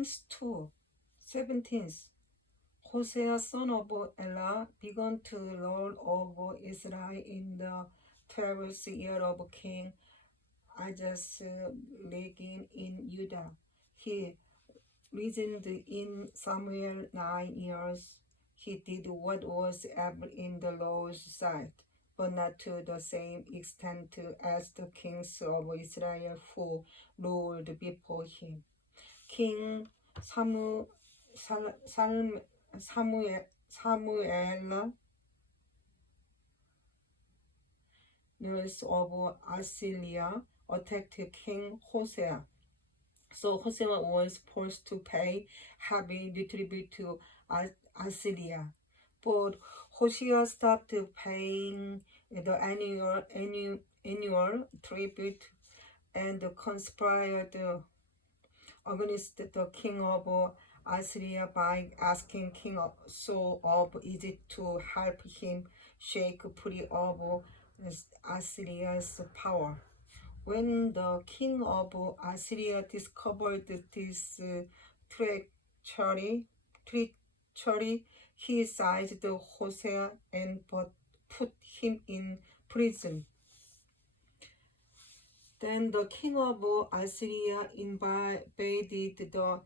Kings 2:17. Hosea son of Elah began to rule over Israel in the 12th year of King Ahaz's reign in Judah. He reigned in Samuel 9 years. He did what was evil in the Lord's sight, but not to the same extent as the kings of Israel who ruled before him. King Samuel of Assyria attacked King Hosea. So Hosea was forced to pay heavy tribute to Assyria. But Hosea stopped paying the annual tribute and conspired against the king of Assyria by asking King Saul of Egypt to help him shake free of Assyria's power. When the king of Assyria discovered this treachery, he seized Hosea and put him in prison. Then the king of Assyria invaded the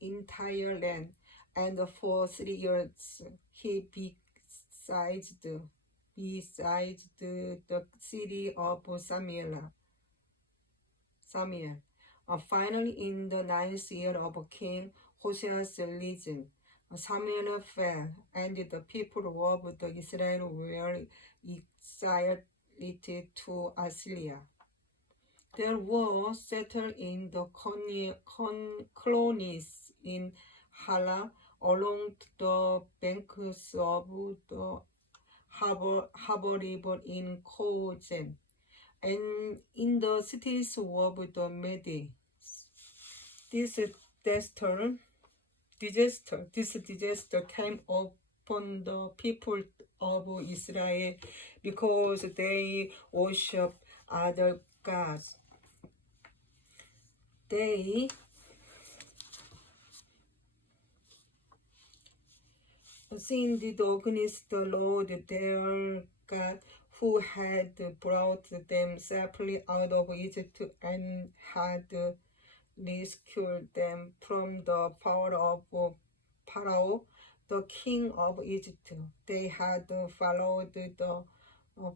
entire land, and for 3 years he besieged the city of Samuel. Finally, in the 9th year of King Hosea's reign, Samuel fell, and the people of the Israel were exiled to Assyria. There were settled in the colonies in Hala along the banks of the Harbor River in Kozen, and in the cities of the Medes. This disaster came upon the people of Israel because they worship other gods. They sinned against the Lord their God, who had brought them safely out of Egypt and had rescued them from the power of Pharaoh, the king of Egypt. They had followed the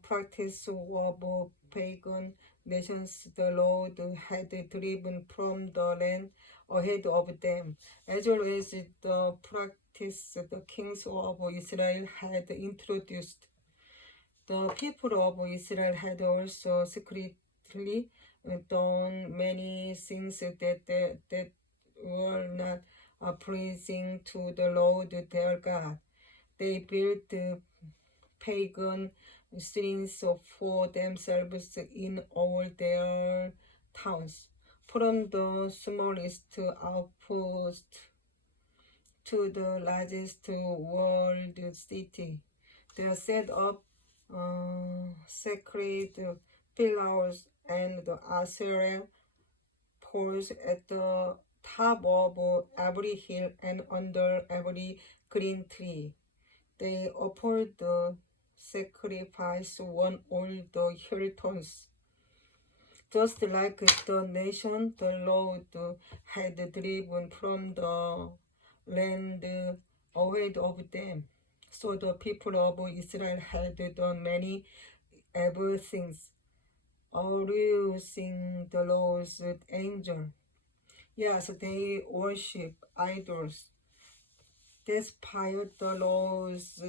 practice of pagan nations the Lord had driven from the land ahead of them, as well as the practice the kings of Israel had introduced. The people of Israel had also secretly done many things that were not pleasing to the Lord their God. They built pagan shrines for themselves in all their towns, from the smallest outpost to the largest walled city. They set up sacred pillars and the Asherah poles at the top of every hill and under every green tree. They offered the sacrifice on all the hilltops. Just like the nation the Lord had driven from the land ahead of them, so the people of Israel had done many evil things, arousing the Lord's anger. Yes, they worship idols. Despite the Lord's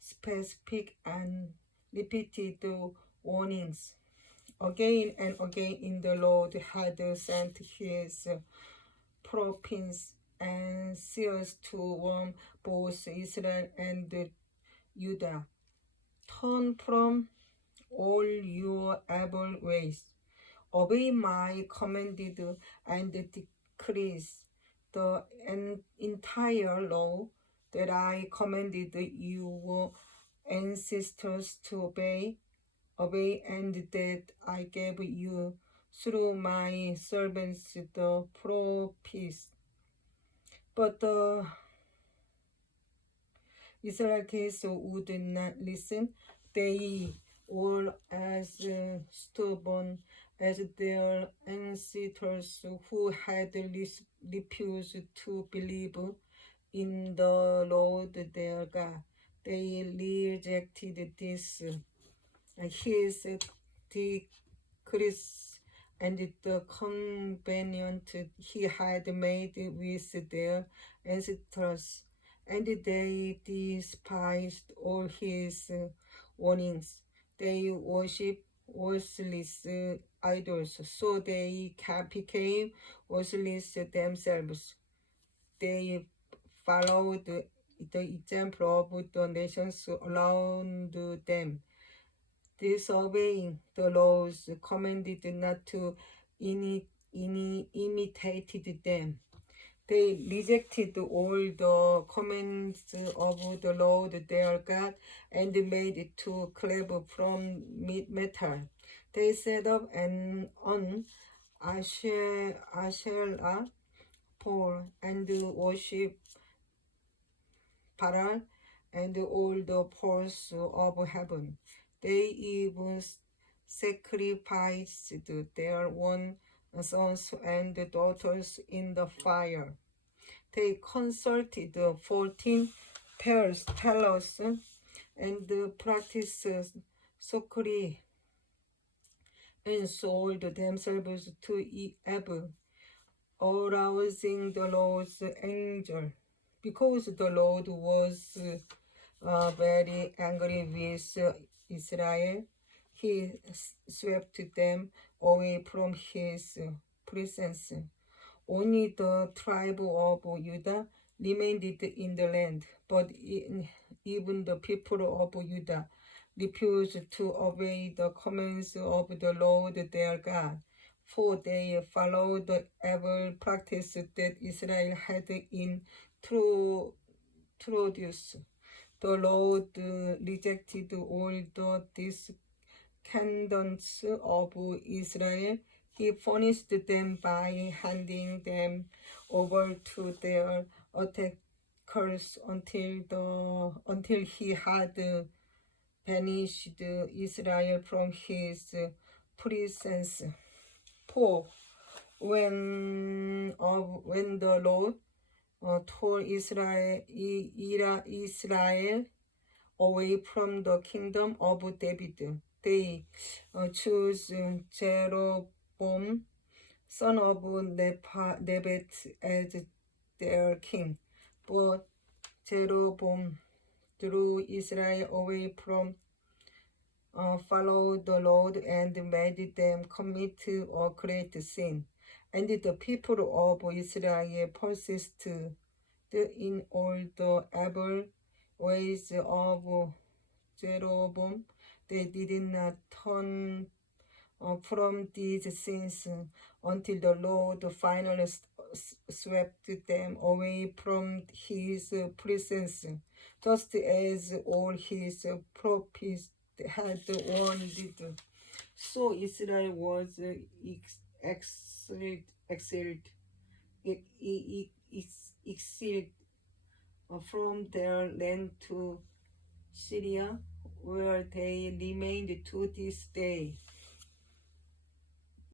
specific and repeated warnings, again and again the Lord had sent his prophets and seers to warn both Israel and Judah. Turn from all your evil ways. Obey my commanded and decrees, the entire law that I commanded your ancestors to obey, and that I gave you through my servants the prophets. But the Israelites would not listen. They were as stubborn as their ancestors who had refused to believe in the Lord their God. They rejected his decrees and the covenant he had made with their ancestors, and they despised all his warnings. They worshipped worthless idols, so they became worthless themselves. They followed the example of the nations around them, disobeying the laws commanded not to imitate them. They rejected all the commands of the Lord their God and made it to cleave from metal. They set up an Asherah pole and worship Baal and all the powers of heaven. They even sacrificed their own sons and daughters in the fire. They consulted 14 pairs tellers and practiced sorcery and sold themselves to evil, arousing the Lord's anger. Because the Lord was very angry with Israel, he swept them away from his presence. Only the tribe of Judah remained in the land, but even the people of Judah refused to obey the commands of the Lord their God, for they followed the evil practice that Israel had introduced. The Lord rejected all the descendants of Israel. He punished them by handing them over to their attackers until he had banished Israel from his presence. For when the Lord tore Israel away from the kingdom of David, they chose Jeroboam, son of Nebat, as their king. But Jeroboam drew Israel away from follow the Lord and made them commit a great sin. And the people of Israel persisted in all the evil ways of Jeroboam. They did not turn from these sins until the Lord finally swept them away from his presence, just as all his prophets had warned. So Israel was exiled from their land to Syria, where they remained to this day.